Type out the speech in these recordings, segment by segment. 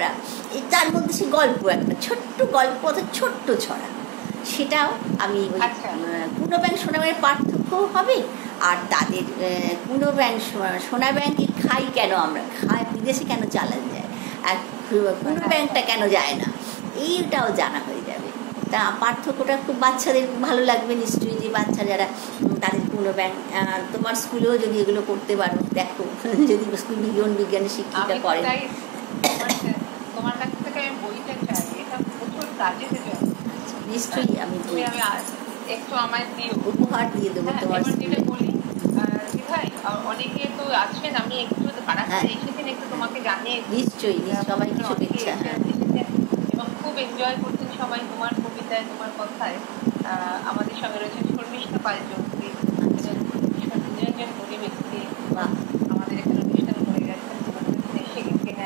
আমরা, তার মধ্যে সে গল্প, একটা ছোট্ট গল্প, অর্থাৎ ছোট্ট ছড়া, সেটাও আমি ওই কুনো ব্যাঙ সোনা ব্যাঙের পার্থক্যও হবে। আর তাদের কুনো ব্যাঙ সোনা ব্যাঙকে খাই কেন আমরা, খাই বিদেশে কেন চালান যায়, আর কুনো ব্যাঙটা কেন যায় না, এইটাও জানা হয়ে যাবে। তা পার্থক্যটা খুব বাচ্চাদের ভালো লাগবে নিশ্চয়ই, যে বাচ্চা যারা তাদের কুনো ব্যাঙ, তোমার স্কুলেও যদি এগুলো করতে পারো, দেখো যদি স্কুল বিজ্ঞানের শিক্ষিকা করেন। তোমার কাছ থেকে আমি বইটা চাই, এটা প্রচুর কাজে দেবে নিশ্চয়ই, আমি একটু আমায় দিও, উপহার দিয়ে দেবো তোমার স্কুলে। বলি ভাই, অনেকে তো আছেন, আমি একটু এসেছেন, একটু তোমাকে জানিয়ে নিশ্চয়ই সবাইকে শুভেচ্ছা, এবং খুব এনজয় করছেন সবাই তোমার কবিতায়, তোমার কথায়। আমাদের সঙ্গে রয়েছেন শর্মিষ্ঠা পাল চৌধুরী, নিরঞ্জন বলি ব্যক্তি, আমাদের এখানে অনুষ্ঠান করে গেছেন, এসে গেছেন,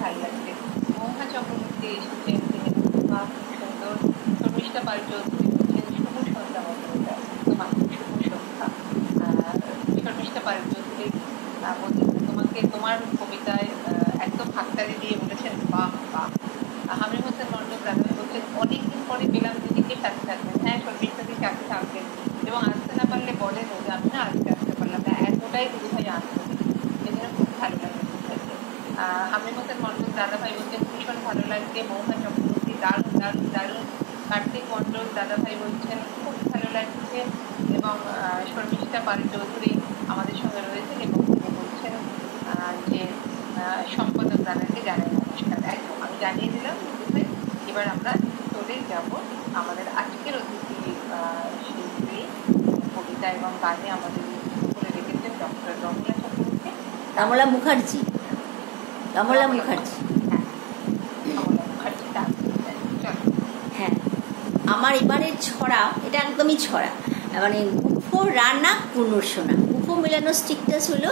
ভালো লাগছে। মৌহা চক্রবর্তী এসেছেন, তিনি সুন্দর। শর্মিষ্ঠা পাল চৌধুরী বলছেন শুভ সন্ধ্যা মন্ত্রটা, তোমার শুভ সন্ধ্যা। শর্মিষ্ঠা পাল চৌধুরী বলছেন তোমাকে, তোমার কবিতায় একদম হাততালি দিয়ে বলেছেন বাহ বাহ। আমির হোসেন মন্ডল দাদা বলছেন অনেকদিন পরে পেলাম দিদিকে সাথে থাকবেন। হ্যাঁ, শর্মিষ্ঠাদির সাথে থাকবেন, এবং আসতে না পারলে বলেন যে আমি না আজকে আসতে পারলাম না, এতটাই দিদি ভাই আসতে, এজন্য খুব ভালো লাগে দিদিভাইকে। আমির হোসেন মন্ডল দাদা ভাই বলছেন ভীষণ ভালো লাগছে। মৌহা চক্রবর্তী দারুণ দারুণ দারুণ। কার্তিক মন্ডল দাদা ভাই বলছেন খুব ভালো লাগছে, এবং শর্মিষ্ঠা পাল চৌধুরী আমাদের সঙ্গে রয়েছেন, এবং তিনি বলছেন যে সম্পাদক দাদাকে জানাই নমস্কার। একদম আমি জানিয়ে দিলাম। এবার আমরা চলে যাব আমাদের আজকের অতিথি শিল্পী, কবিতা এবং গানে আমাদের করে রেখেছেন ডক্টর রমলা চক্রবর্তী, রমলা মুখার্জি, রমলা মুখার্জি। হ্যাঁ, আমার এবারের ছড়া, এটা একদমই ছড়া, মানে গুফো রানা কুনো সোনা। গুফো মেলানো স্টিকটাস হলো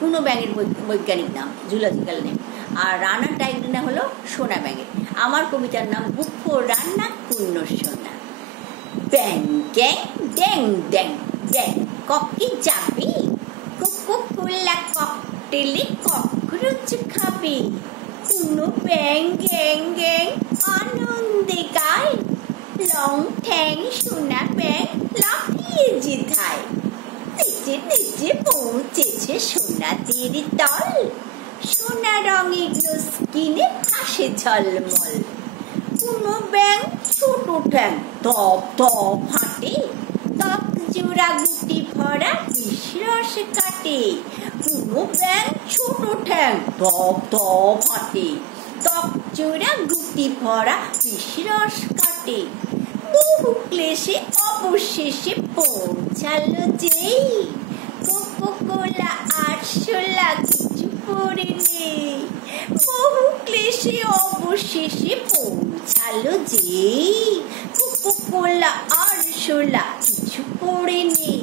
কুনো ব্যাঙের বৈজ্ঞানিক নাম, জুলজিক্যাল নেম, আর রানা টাইগ্রিনা হলো সোনা ব্যাঙের। আমার কবিতার নাম গুফো রানা কুনো সোনা। ব্যাং গ্যাং ড্যাং ড্যাং ড্যাং, ককি যাবে কোকো কোলা ককটেলে ককরোচ খাবে। কুনো ব্যাং গ্যাং গ্যাং আনন্দে গায়, লং ঠ্যাং সোনা ব্যাং লাফিয়ে যেথায়। নিচে নিচে পৌঁছেছে সোনাদের দল, সোনা রঙে স্কিনে হাসে ঝলমল। কুনো ব্যাং ছোট ঠ্যাং ধপ ধপ হাঁটে, ত্বক জোড়া গুটি ভরা বিষ রস কাটে। কুনো ব্যাং ছোট ঠ্যাং ধপ ধপ হাঁটে, ত্বক জোড়া গুটি ভরা বিষ রস কাটে। বহু ক্লেশে অবশেষে পৌঁছালো যেই, কোকো কোলা আরশোলা কিছু পড়ে নেই। বহু ক্লেশে অবশেষে পৌঁছালো যেই, কোকো কোলা আরশোলা কিছু পড়ে নেই।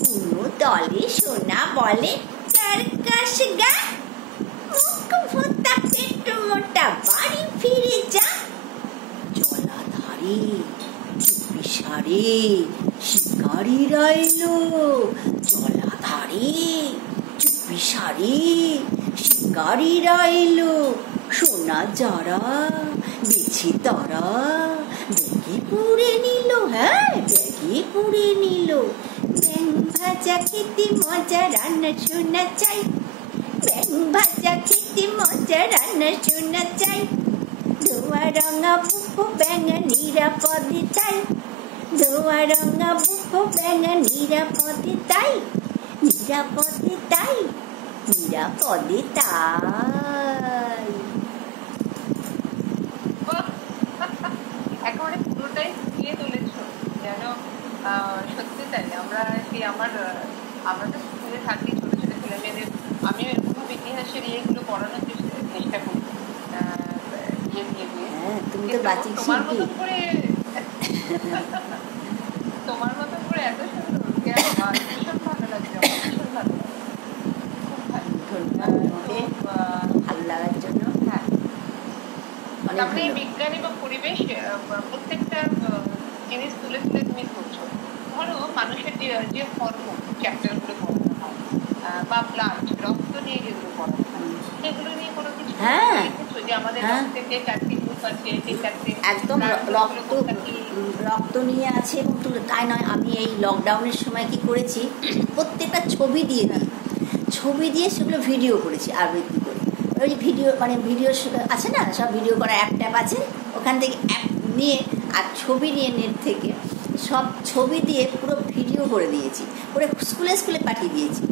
কুনো দলে সোনা বলে কারকাস গা, মুখ ভোতা পেট মোটা বাড়ি ফিরে যা। জলাধারে চুপিসারে শিকারীরা এলো, জলাধারে চুপিসারে শিকারীরা এলো। সোনা যারা গেছে তারা ব্যাগে পুড়ে নিল, হ্যাঁ ব্যাগে পুড়ে নিল। ব্যাং ভাজা খেতে মজা রান্না সোনা চাই, ব্যাং ভাজা খেতে মজা রান্না সোনা চাই। ধোয়া রঙা বুকো ব্যাঙা নিরাপদে তাই, ধোয়া রঙা বুকো ব্যাঙা নিরাপদে তাই, নিরাপদে তাই, নিরাপদে তাই। একেবারে পুরোটাই দিয়ে তুলেছ যেন, সত্যি তাই। আমরা সেই আমরা তো স্কুলে থাকি, ছোট ছোট ছেলে মেয়েদের আমিও এরকমভাবে ইতিহাসের ইয়েগুলো পড়ানোর চেষ্টা করি। তোমার মতন করে এত সুন্দর, ভীষণ ভালো লাগছে, ভীষণ ভালো লাগছে, খুব ভালো লাগার জন্য। হ্যাঁ, তারপরে বিজ্ঞান এবং পরিবেশ প্রত্যেকটা জিনিস তুলে তুলে তুমি করছো। ধরো মানুষের যে হরমোন চ্যাপ্টারগুলো পড়ানো হয়, বা ব্লাড রক্ত নিয়ে যেগুলো পড়ানো হয়, সেগুলো নিয়ে কোনো কিছু দেখেছো যে আমাদের থেকে 4টি গ্রুপ আছে, সেই 4টি একদম রক্ত নিয়ে আছে। এবং তাই নয়, আমি এই লকডাউনের সময় কি করেছি, প্রত্যেকটা ছবি দিয়ে সেগুলো ভিডিও করেছি আবৃত্তি করে। ওই ভিডিও মানে ভিডিও আছে না, সব ভিডিও করা অ্যাপ ট্যাপ আছে, ওখান থেকে অ্যাপ নিয়ে আর ছবি নিয়ে নেট থেকে সব ছবি দিয়ে পুরো ভিডিও করে দিয়েছি, করে স্কুলে পাঠিয়ে দিয়েছি।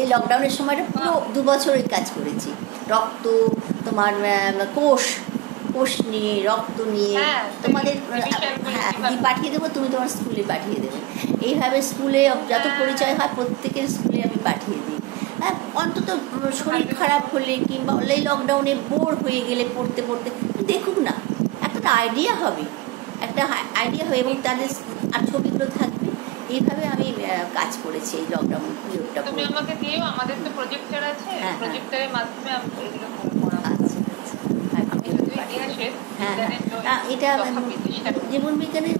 এই লকডাউনের সময়টা পুরো 2 বছর ওই কাজ করেছি। রক্ত, তোমার কোষ নিয়ে, রক্ত নিয়ে তোমাদের পাঠিয়ে দেবো, তুমি তোমার স্কুলে পাঠিয়ে দেবে। এইভাবে স্কুলে যত পরিচয় হয় প্রত্যেকের স্কুলে আমি পাঠিয়ে দিই। হ্যাঁ, অন্তত শরীর খারাপ হলে কিংবা এই লকডাউনে বোর হয়ে গেলে পড়তে দেখুক না, একটা আইডিয়া হবে এবং তাদের আর ছবিগুলো থাকবে। এইভাবে আমি কাজ করেছি এই লকডাউন পিরিয়ডটা। তুমি আমাকে দিও, আমাদের তো প্রজেক্টর আছে, প্রজেক্টরের মাধ্যমে আমি এগুলো করে পড়াবো। এটা জীবন বিজ্ঞানের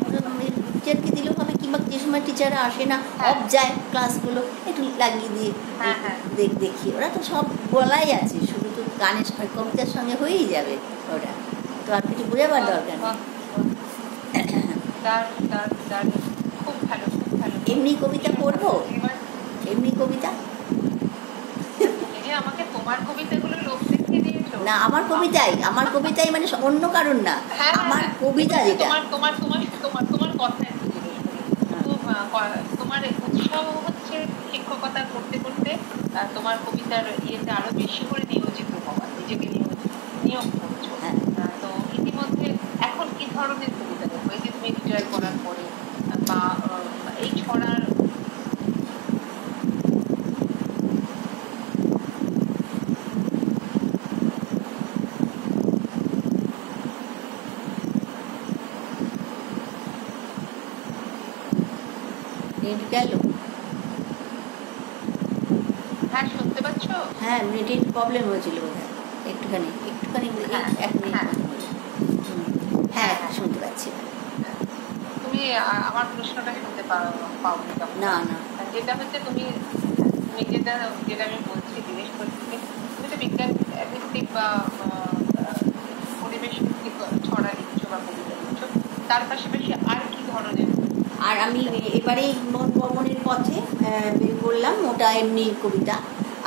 টিচারকে দিলেও হবে, কিংবা যে সময় টিচাররা আসে না, অফ যায় ক্লাসগুলো, একটু লাগিয়ে দিয়ে দেখি। ওরা তো সব বলাই আছে, শুধু তো গানের কবিতার সঙ্গে হয়েই যাবে, ওটা তো আর কিছু বোঝাবার দরকার নেই। এমনি কবিতা পড়বো, এমনি কবিতা না, আমার কবিতাই মানে অন্য কারণ না, আমার কবিতা যেটা। তোমার উৎসাহ হচ্ছে শিক্ষকতা করতে করতে তোমার কবিতার ইয়েতে আরো বেশি করে নিয়োজিত হওয়া, নিজেকে নিয়োগ করছো। তো ইতিমধ্যে এখন কি ধরনের কবিতা দেখো, এই যে তুমি রিটায়ার করার পরে বা এই ছড়ার গেল? হ্যাঁ, শুনতে পাচ্ছ? হ্যাঁ, নেটের প্রবলেম হয়েছিল বোধহয় একটুখানি। হ্যাঁ, শুনতে পাচ্ছি। তুমি আমার প্রশ্নটা শুনতে পাওনি? না, যেটা হচ্ছে তুমি যেটা আমি বলছি, জিজ্ঞেস করছি, তুমি তো বিজ্ঞান ভিত্তিক বা পরিবেশ ভিত্তিক ছড়া লিখছো বা কবিতা লিখছো, তার পাশাপাশি আর কি ধরনের? আর আমি এবারে বর্মনের পথে বের করলাম, ওটা এমনি কবিতা,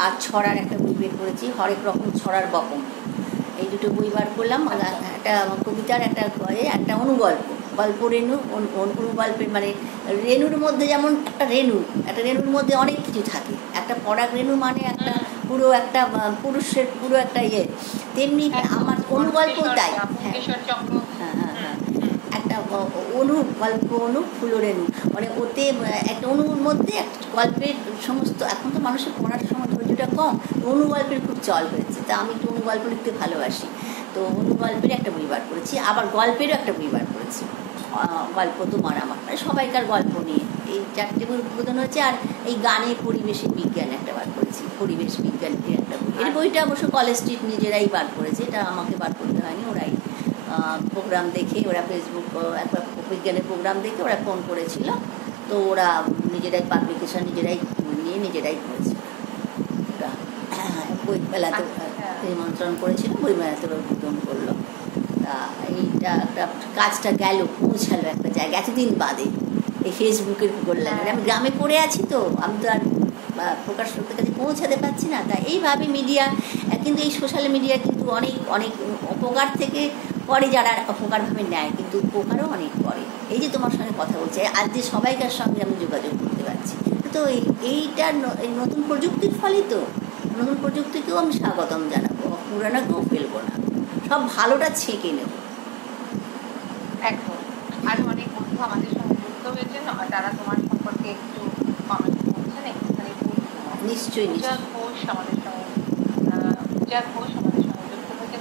আর ছড়ার একটা বই বের করেছি, হরেক রকম ছড়ার বকম, এই দুটো বই বার করলাম। একটা কবিতার একটা গল্প রেণু, অনুগল্পের মানে রেণুর মধ্যে যেমন একটা রেণুর মধ্যে অনেক কিছু থাকে। একটা পরাগ রেণু মানে একটা পুরো একটা পুরুষের পুরো একটা তেমনি আমার অনুগল্প তাই। একটা অনু ফুলরেণু, মানে ওতে একটা অনুর মধ্যে একটা গল্পের সমস্ত, এখন তো মানুষের পড়ার সময় ধৈর্যটা কম, অনুগল্পের খুব চল হয়েছে, তা আমি একটু অনুগল্প লিখতে ভালোবাসি। তো অনুগল্পের একটা বই বার করেছি, আবার গল্পেরও একটা বই বার করেছি, গল্প তোমার আমার, মানে সবাইকার গল্প নিয়ে। এই 4টে বই উদ্বোধন হয়েছে। আর এই গানে পরিবেশের বিজ্ঞান একটা বার করেছি, পরিবেশ বিজ্ঞানের একটা বই। এই বইটা অবশ্য কলেজ স্ট্রিট নিজেরাই বার করেছে, এটা আমাকে বার করতে হয়নি, ওরাই প্রোগ্রাম দেখে, ওরা ফেসবুক একবার বিজ্ঞানের প্রোগ্রাম দেখে ওরা ফোন করেছিল, তো ওরা নিজেরাই পাবলিকেশন নিজেরাই করেছে। ওটা বইমেলাতে নিমন্ত্রণ করেছিল, বইমেলাতে ওরা উদ্বোধন করলো। তা এইটা একটা কাজটা পৌঁছালো একটা জায়গায় এতদিন বাদে, এই ফেসবুকের করলাম। আমি গ্রামে পড়ে আছি, তো আমি তো আর প্রকাশ করতে কাছে পৌঁছাতে পারছি না। তা এইভাবে মিডিয়া, কিন্তু এই সোশ্যাল মিডিয়া কিন্তু অনেক উপকার থেকে করে, যারা অপকারভাবে নেয়, কিন্তু উপকারও অনেক করে। এই যে তোমার সঙ্গে কথা বলছি, আজ যে সবাইকার সঙ্গে আমি যোগাযোগ করতে পারছি, তো এইটা নতুন প্রযুক্তির ফলেই তো। নতুন প্রযুক্তিকেও আমি স্বাগতম জানাবো, পুরানোকেও ফেলবো না, সব ভালোটা ছেঁকে নেব। একদম। আর অনেক বন্ধু আমাদের সঙ্গে যুক্ত হয়েছে, তারা তোমার সম্পর্কে একটু কমেন্ট করছেন, একটুখানি নিশ্চয়ই ঘোষ আমাদের সঙ্গে যুক্ত হয়েছে,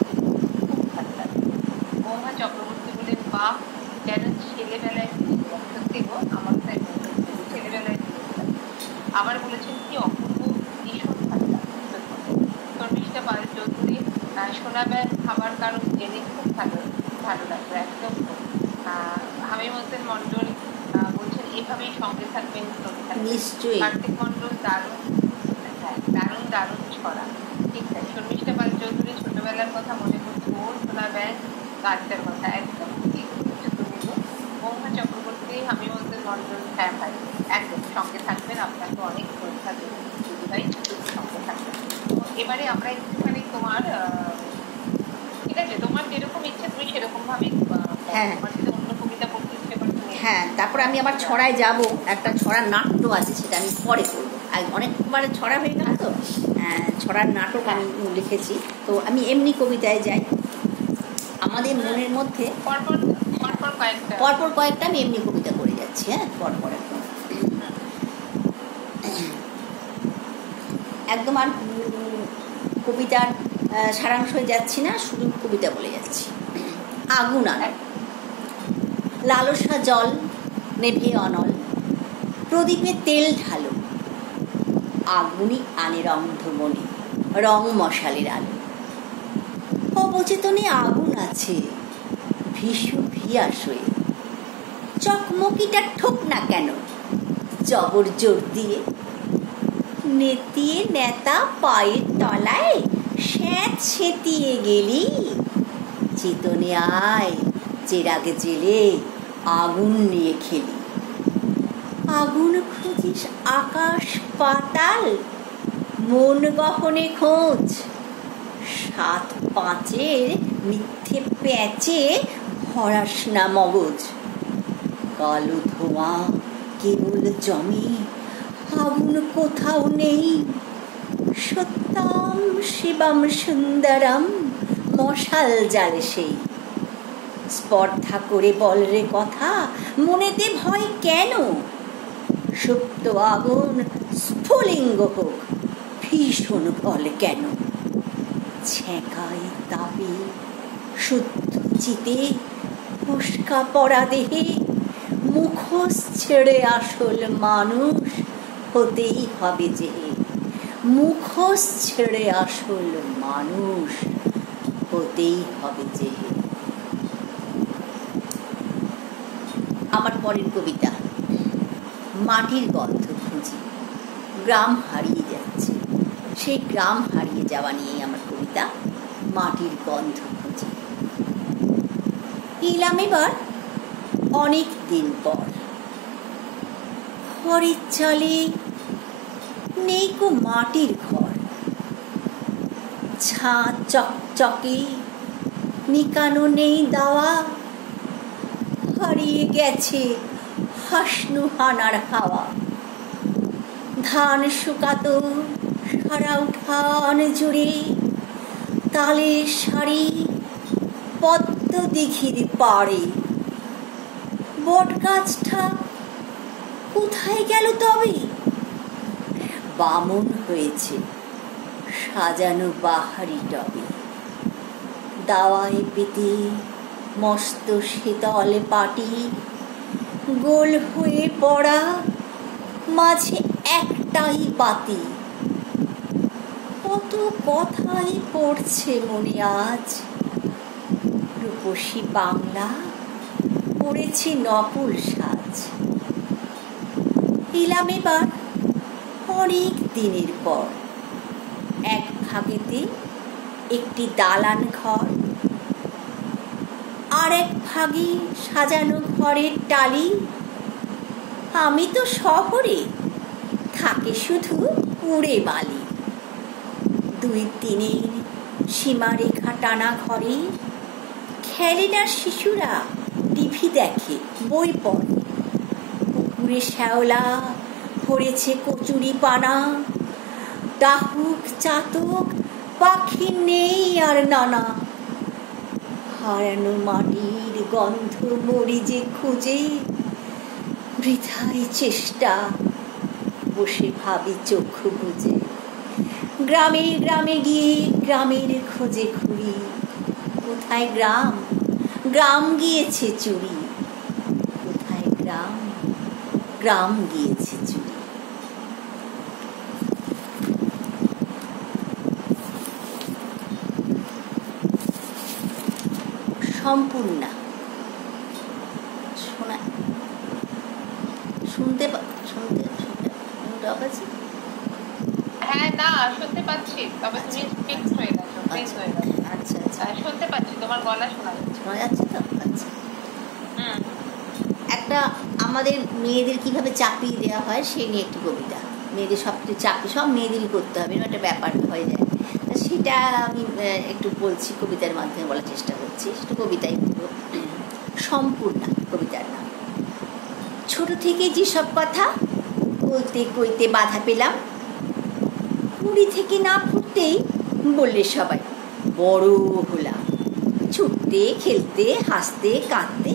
খুব ভালো লাগে। মৌমা চক্রবর্তী বলেন, বা যেন ছেলেবেলায় সত্যি গো, আমার তাই ছেলেবেলায়। আবার বলেছেন কি অপূর্ব, ভীষণ ভালো লাগে। শর্মিষ্ঠা পাল চৌধুরী, শোনাবেন খাবার কারণ জেনে খুব ভালো লাগলো, একদম। হামিম হোসেন মন্ডল বলছেন এভাবেই সঙ্গে থাকবেন, নিশ্চয়ই। কার্তিক মন্ডল, দারুণ ছড়া। ঠিক তাই। শর্মিষ্ঠা পাল চৌধুরী ছোটবেলার কথা মনে করছে, ওর কাজটার কথা একদম ঠিক বলেছো তুমি গো। মহুয়া চক্রবর্তী, আমি বলতে লন্ডন, হ্যাঁ ভাই একদম সঙ্গে থাকবেন, আপনাকে অনেক শ্রদ্ধা দিদি ভাই, সঙ্গে থাকবেন। তো এবারে আমরা একটুখানি তোমার ঠিক আছে, তোমার যেরকম ইচ্ছে তুমি সেরকম ভাবে হ্যাঁ তোমার যদি অন্য কবিতা পড়তে ইচ্ছে করে তুমি হ্যাঁ, তারপর আমি আবার ছড়ায় যাব, একটা ছড়ার নাট্য আছে সেটা আমি পরে করবো, আর অনেকবার ছড়া হয়ে গেল তো, ছড়ার নাটক আমি লিখেছি। তো আমি এমনি কবিতায় যাই, আমাদের মনের মধ্যে পরপর কয়েকটা আমি এমনি কবিতা করে যাচ্ছি। হ্যাঁ, পরপর একদম আর কবিতার সারাংশ হয়ে যাচ্ছি না, শুধু কবিতা বলে যাচ্ছি। আগুন আনো, লালসা জল নেভে অনল, প্রদীপে তেল ঢালো, আগুনই আনে রংধমনি, রং মশালের আলো। অবচেতনে আগুন আছে ভীষু ভিয়াশয়ে, চকমকিটা ঠোক না কেন জবর জোর দিয়ে, নেতিয়ে নেতা পায়ের তলায় স্যাঁত সেতিয়ে গেলি, চেতনে আয় চেরাগে জেলে আগুন নিয়ে খেলি। আগুন খুঁজিস আকাশ পাতাল, মন গহনে খোঁজ, 7 5-এর মিথ্যে প্যাঁচে ভরাস না মগজ। কালো ধোঁয়া কেবল জমে, আগুন কোথাও নেই, সত্যম শিবম সুন্দরম মশাল জ্বালে সেই। স্পর্ধা করে বল রে কথা, মনেতে ভয় কেন, সুপ্ত আগুন স্ফুলিঙ্গ হোক ভীষণ বল কেন। ছ্যাঁকায় তাপে শুদ্ধ চিতে ফোস্কা পড়া দেহে, মুখোশ ছেড়ে আসল মানুষ হতেই হবে যে, মুখোশ ছেড়ে আসল মানুষ হতেই হবে যে। আমার পরের কবিতা, মাটির গন্ধ খুঁজি, গ্রাম হারিয়ে যাচ্ছে, সেই গ্রাম হারিয়ে যাওয়া নিয়েই আমার কবিতা, মাটির গন্ধ খুঁজি। এলাম এবার অনেক দিন পর, খড়ের চালে নেই কো মাটির ঘর, ছাদ চকচকে নিকানো নেই দাওয়া, হারিয়ে গেছে হাসনু হানার হাওয়া। ধান শুকাতো সারা উঠান জুড়ে, তালের সারি পদ্ম দিঘির পাড়ে, বট গাছটা কোথায় গেল তবে, বামন হয়েছে সাজানো বাহারি টবে। দাওয়ায় পেতে মস্ত শীতল পাটি, গোল হয়ে পড়া মাঝে একটাই বাতি। কত কথাই পড়ছে মনে আজ, রূপসী বাংলা পড়েছে নকুল সাজ। এলাম এবার অনেক দিনের পর, এক ভাগেতে একটি দালান ঘর, আর এক ভাগে সাজানো ঘরের টালি। আমি তো শহরে, থাকে শুধু উড়ে বালি। 2-3-এর সীমারেখা টানা ঘরে, খেলে না শিশুরা, টিভি দেখে, বই পড়ে। পুকুরে শ্যাওলা ভরেছে কচুরি পানা, ডাহুক চাতক পাখি নেই আর নানা। হারানো মাটির গন্ধ মরি যে খুঁজে, বৃথায় চেষ্টা বসে ভাবি চোখ বুজে। গ্রামে গ্রামে গিয়ে গ্রামের খোঁজে ঘুরি, কোথায় গ্রাম, গ্রাম গিয়েছে চুরি, কোথায় গ্রাম, গ্রাম গিয়েছে চুরি। সম্পূর্ণা শোনা, শুনতে শুনতে পাচ্ছি? হ্যাঁ না শুনতে পাচ্ছি, তবে তুমি ফিক্স হয়ে গেছো, ফিক্স হয়ে গেছো। আচ্ছা আচ্ছা, শুনতে পাচ্ছি, তোমার গলা শোনা যাচ্ছে। শোনা যাচ্ছে তো? আচ্ছা, একটা আমাদের মেয়েদের কিভাবে চাপিয়ে দেওয়া হয় সেই নিয়ে একটি কবিতা। মেয়েদের সব কিছু সব মেয়েদেরই করতে হবে, এরকম একটা ব্যাপার হয়ে যায়। সেটা আমি একটু বলছি, কবিতার মাধ্যমে বলার চেষ্টা করছি। সেটা কবিতাই পুরো, সম্পূর্ণ কবিতার নাম। ছোট থেকে যেসব কথা বলতে কইতে বাধা পেলাম, কুড়ি থেকে না ফুটতেই বললে সবাই বড় হলাম। ছুটতে খেলতে হাসতে কাঁদতে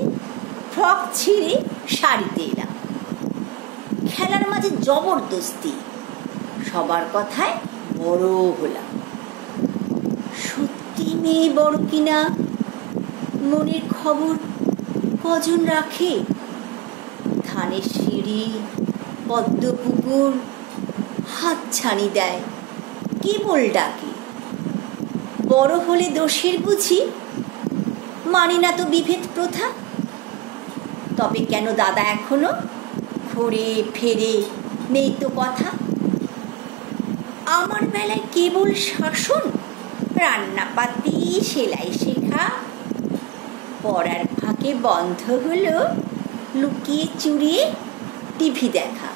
ফ্রক ছিঁড়ে শাড়িতে এলাম। খেলার মাঝে জবরদস্তি, সবার কথায় বড় হলাম। সত্যি মেয়ে বড় কিনা মনের খবর কজন রাখে? ধানের সিঁড়ি পদ্ম পুকুর হাত ছানি দেয়, কেবল ডাকে। বড় হলে দোষের বুঝি, মানি না তো বিভেদ প্রথা। তবে কেন দাদা এখনো ঘুরে ফেরে নেই তো কথা? আমার বেলায় কেবল শাসন, রান্নাপাতি সেলাই শেখা। পড়ার ফাঁকে বন্ধ হলো লুকিয়ে চুরিয়ে টিভি দেখা।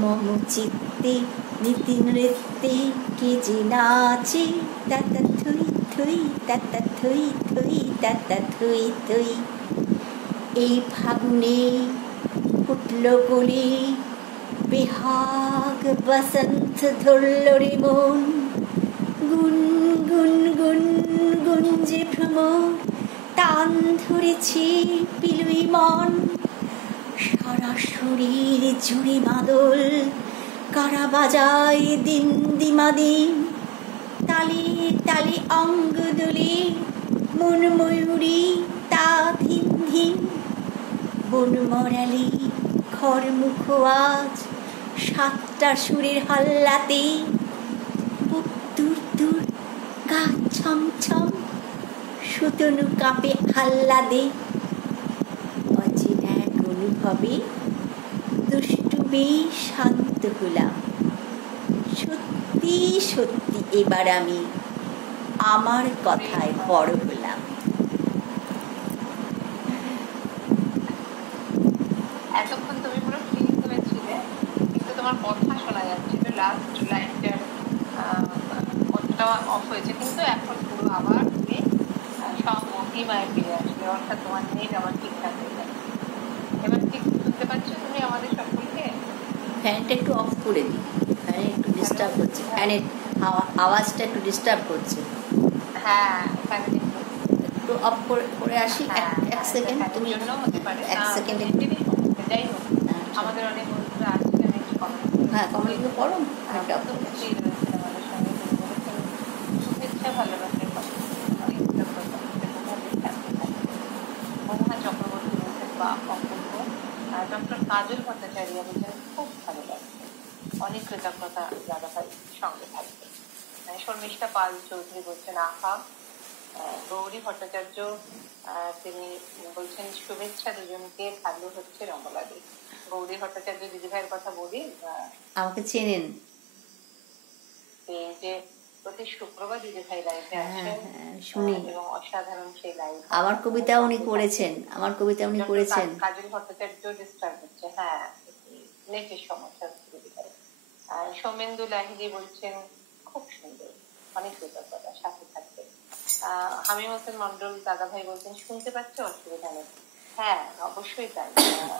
মম চিত্তে নীতি নৃত্যে কে যে নাচে, তাতা থুই থুই তাতা থুই থুই তাতা থুই থুই। এই ফাগুনে ফুটল কলি, বেহাগ বসন্ত ধরল রে মন। গুন গুন গুন গুন যে ভ্রমর, টান ধরেছে পিলুই মন। সারা শরীর জুড়ে মাদল, কারা বাজায় দিন দিমাদিন। তালে তালে অঙ্গ দোলে মন ময়ূরী তা ধিন ধিন। বন মরালি খর মুখ আজ সাতটা সুরের হাল্লাতে। বুক দূর দূর গা ছম ছম সুতনু কাঁপে আহ্লাদে। অচেনা এক অনুভবে দুষ্টু বেশ শান্ত হলাম। সত্যি সত্যি এবার আমি আমার কথায় বড় হলাম। এতক্ষণ তুমি পুরো ফ্রি হয়েছিলে, কিন্তু তোমার কথা শোনা যাচ্ছিল। লাস্ট লাইনটার কথাটা অফ হয়েছে, কিন্তু এখন পুরো আবার তুমি সব মহিমায় ফিরে আসবে। অর্থাৎ তোমার নেট আবার ঠিকঠাক হয়ে যাবে। এবার ঠিক শুনতে পাচ্ছ তুমি আমাদের সকলকে? ফ্যানটা একটু অফ করে দিই, ফ্যানে একটু ডিস্টার্ব হচ্ছে, ফ্যানের আওয়াজটা একটু ডিস্টার্ব করছে। হ্যাঁ, একটু অফ করে আসি। এক সেকেন্ড, তুমি এক সেকেন্ড একটু। যাই হোক, আমাদের অনেক বন্ধুরা আছে, হ্যাঁ, কমেন্টগুলো পড়ো। আমাদের সঙ্গে শুভেচ্ছা ভালোবাসার কথা অনেক মহুয়া চক্রবর্তী বলছেন বা অপূর্ব। ডক্টর কাজল ভট্টাচার্য বলছেন খুব ভালো লাগছে, অনেক কৃতজ্ঞতা দাদা ভাই সঙ্গে থাকবে। শর্মিষ্ঠা পাল চৌধুরী বলছেন আহা। গৌরী ভট্টাচার্য তিনি বলছেন শুভেচ্ছা দুজনকে, ভালো হচ্ছে রমলাদি। গৌরী ভট্টাচার্য দিদি ভাইয়ের কথা বলি, আমাকে চেনেন, এই যে প্রতি শুক্রবার দিদি ভাই লাইভে আসেন, শুনি, এবং অসাধারণ সেই লাইভ। আমার কবিতা উনি করেছেন, আমার কবিতা উনি করেছেন। কাজল ভট্টাচার্য ডিস্টার্ব হচ্ছে, হ্যাঁ নেটের সমস্যা হচ্ছে দিদি ভাই। সৌমেন্দু লাহিড়ী বলছেন খুব সুন্দর, অনেক কৃতজ্ঞতা, সাথে থাকবে। হামিম হোসেন মন্ডল দাদা ভাই বলছেন শুনতে পাচ্ছে, অসুবিধা নেই। হ্যাঁ অবশ্যই তাই,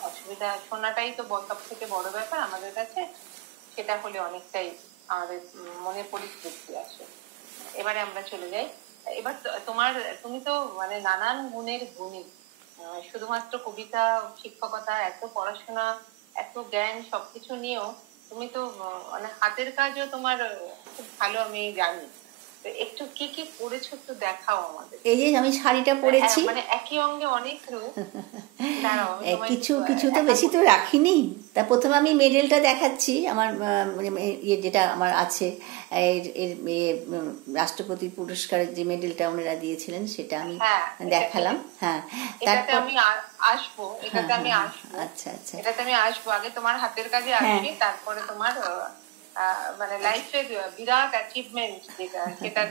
অসুবিধা শোনাটাই তো সব থেকে বড় ব্যাপার আমাদের কাছে। সেটা হলে অনেকটাই আমাদের মনে পরিতৃপ্তি আসে। এবারে আমরা চলে যাই। এবার তুমি তো মানে নানান গুণের গুণী, শুধুমাত্র কবিতা, শিক্ষকতা, এত পড়াশোনা, এত জ্ঞান সবকিছু নিয়েও তুমি তো মানে হাতের কাজও তোমার খুব ভালো, আমি জানি। একটু কি কি করেছো একটু দেখাও আমাদের। এই যে আমি শাড়িটা পরেছি, মানে একই অঙ্গে অনেক রূপ। কিছু কিছু তো বেশি তো রাখিনি। তা প্রথমে আমি মেডেলটা দেখাচ্ছি, আমার যেটা আমার আছে, রাষ্ট্রপতি পুরস্কারের যে মেডেলটা ওনারা দিয়েছিলেন সেটা আমি দেখালাম। হ্যাঁ, তারপর আমি আসবো, এটাতে আমি আসবো। আচ্ছা আচ্ছা, এটাতে আমি আসবো। আগে তোমার হাতের কাজে আসি, তারপরে তোমার মানে লাইফের বিরাট অ্যাচিভমেন্ট যেটা, সেটার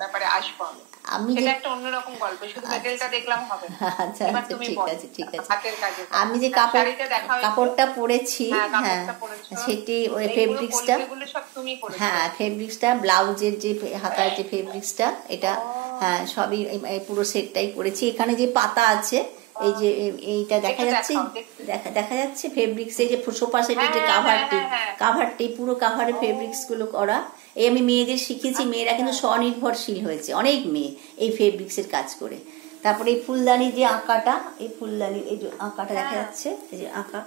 ব্যাপারে আসবো আমি। সেটা একটা অন্যরকম গল্প, শুধু মেটেরিয়ালটা দেখলাম হবে না। আচ্ছা এবার আচ্ছা, তুমি ঠিক বলো আছে ঠিক আছে। হাতের কাজে আমি যে কাপড়টা পরেছি, হ্যাঁ সেটি ওই ফেব্রিক্সটা, সব তুমি করেছো? হ্যাঁ ফেব্রিক্সটা, ব্লাউজের যে হাতার যে ফেব্রিক্সটা, এটা হ্যাঁ সবই পুরো সেটটাই করেছি। এখানে যে পাতা আছে, এই যে এইটা দেখা যাচ্ছে, দেখা যাচ্ছে ফেব্রিক্স, এই যে সোফা সেটের যে কাভারটি পুরো কাভারে ফেব্রিক্স গুলো করা। এই আমি মেয়েদের শিখেছি, মেয়েরা কিন্তু স্বনির্ভরশীল হয়েছে অনেক মেয়ে এই ফেব্রিক্সের কাজ করে। তারপরে এই ফুলদানি যে আঁকাটা, এই ফুলদানি এই যে আঁকাটা দেখা যাচ্ছে, এই যে আঁকা,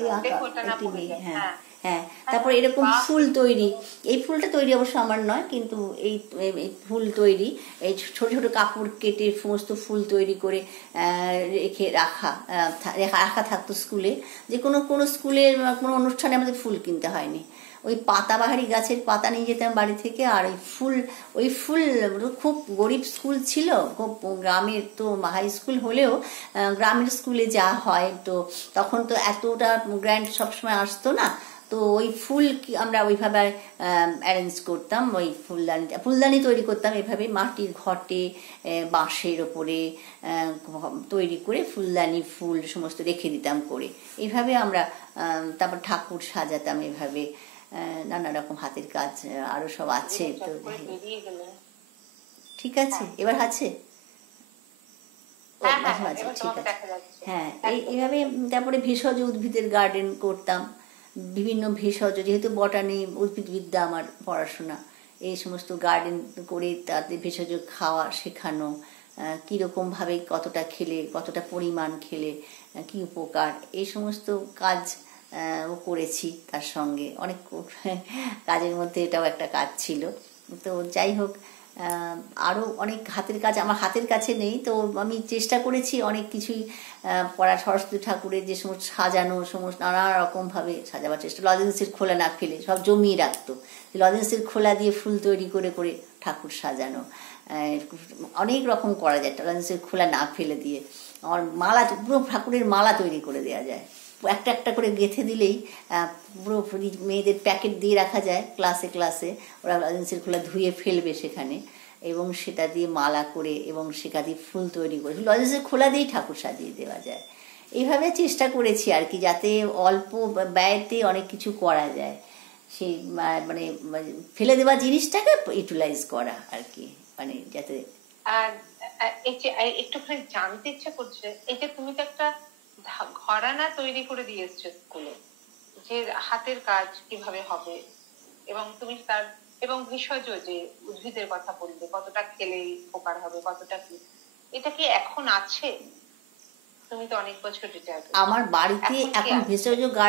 এই আঁকা একটি মেয়ে, হ্যাঁ হ্যাঁ। তারপর এরকম ফুল তৈরি, এই ফুলটা তৈরি অবশ্য আমার নয়, কিন্তু এই ফুল তৈরি, এই ছোট ছোট কাপড় কেটে সমস্ত ফুল তৈরি করে রেখে রাখা থাকতো স্কুলে। যে কোনো স্কুলের কোনো অনুষ্ঠানে আমাদের ফুল কিনতে হয়নি, ওই পাতাবাহারি গাছের পাতা নিয়ে যেতাম বাড়ি থেকে। আর ওই ফুল খুব গরিব স্কুল ছিল, খুব গ্রামের, তো হাই স্কুল হলেও গ্রামের স্কুলে যা হয়, তো তখন তো এতটা গ্র্যান্ড সবসময় আসতো না, তো ওই ফুল আমরা ওইভাবে অ্যারেঞ্জ করতাম। ওই ফুলদানি তৈরি করতাম এভাবে মাটির ঘটে, বাঁশের ওপরে তৈরি করে ফুলদানি ফুল সমস্ত রেখে দিতাম করে, এইভাবে আমরা তারপর ঠাকুর সাজাতাম এভাবে। নানা রকম হাতের কাজ আরো সব আছে। তো ঠিক আছে, এবার আছে হ্যাঁ এইভাবে। তারপরে ভেষজ উদ্ভিদের গার্ডেন করতাম, বিভিন্ন ভেষজ, যেহেতু বটানি উদ্ভিদবিদ্যা আমার পড়াশোনা, এই সমস্ত গার্ডেন করে তাদের ভেষজ খাওয়া শেখানো, কীরকম ভাবে কতটা খেলে, কতটা পরিমাণ খেলে কি উপকার, এই সমস্ত কাজ করেছি। তার সঙ্গে অনেক কাজের মধ্যে এটাও একটা কাজ ছিল। তো যাই হোক, আরও অনেক হাতের কাজ আমার হাতের কাছে নেই, তো আমি চেষ্টা করেছি অনেক কিছুই পড়া। সরস্বতী ঠাকুরের যে সমস্ত সাজানো, সমস্ত নানা রকমভাবে সাজাবার চেষ্টা, লজেন্সের খোলা না ফেলে সব জমিয়ে রাখতো, লজেন্সের খোলা দিয়ে ফুল তৈরি করে করে ঠাকুর সাজানো, অনেক রকম করা যায় লজেন্সের খোলা না ফেলে দিয়ে। আমার মালা, পুরো ঠাকুরের মালা তৈরি করে দেওয়া যায়, একটা একটা করে গেঁথে দিলেই পুরো মেয়েদের প্যাকেট দিয়ে রাখা যায় ক্লাসে ক্লাসে, ওরা লজেন্সের খোলা ধুয়ে ফেলবে সেখানে, এবং সেটা দিয়ে মালা করে এবং সেটা দিয়ে ফুল তৈরি করে লজেন্সের খোলা দিয়েই ঠাকুর সাজিয়ে দেওয়া যায়। এইভাবে চেষ্টা করেছি আর কি, যাতে অল্প ব্যয়তে অনেক কিছু করা যায়, সেই মানে ফেলে দেওয়া জিনিসটাকে ইউটিলাইজ করা আর কি, মানে যাতে। একটুখানি জানতে ইচ্ছা করছে, এই যে তুমি তো একটা ঘরানা তৈরি করে দিয়ে এসছো স্কুলে, যে হাতের কাজ কিভাবে হবে, এবং তুমি তার এবং ভেষজ যে উদ্ভিদের কথা বলবে, কতটা খেলে উপকার হবে, কতটা কি, এটা কি এখন আছে? তুমি তো অনেক বছর রিটায়ার্ড। আমার বাড়িতে এখন ভেষজ গার্ডেন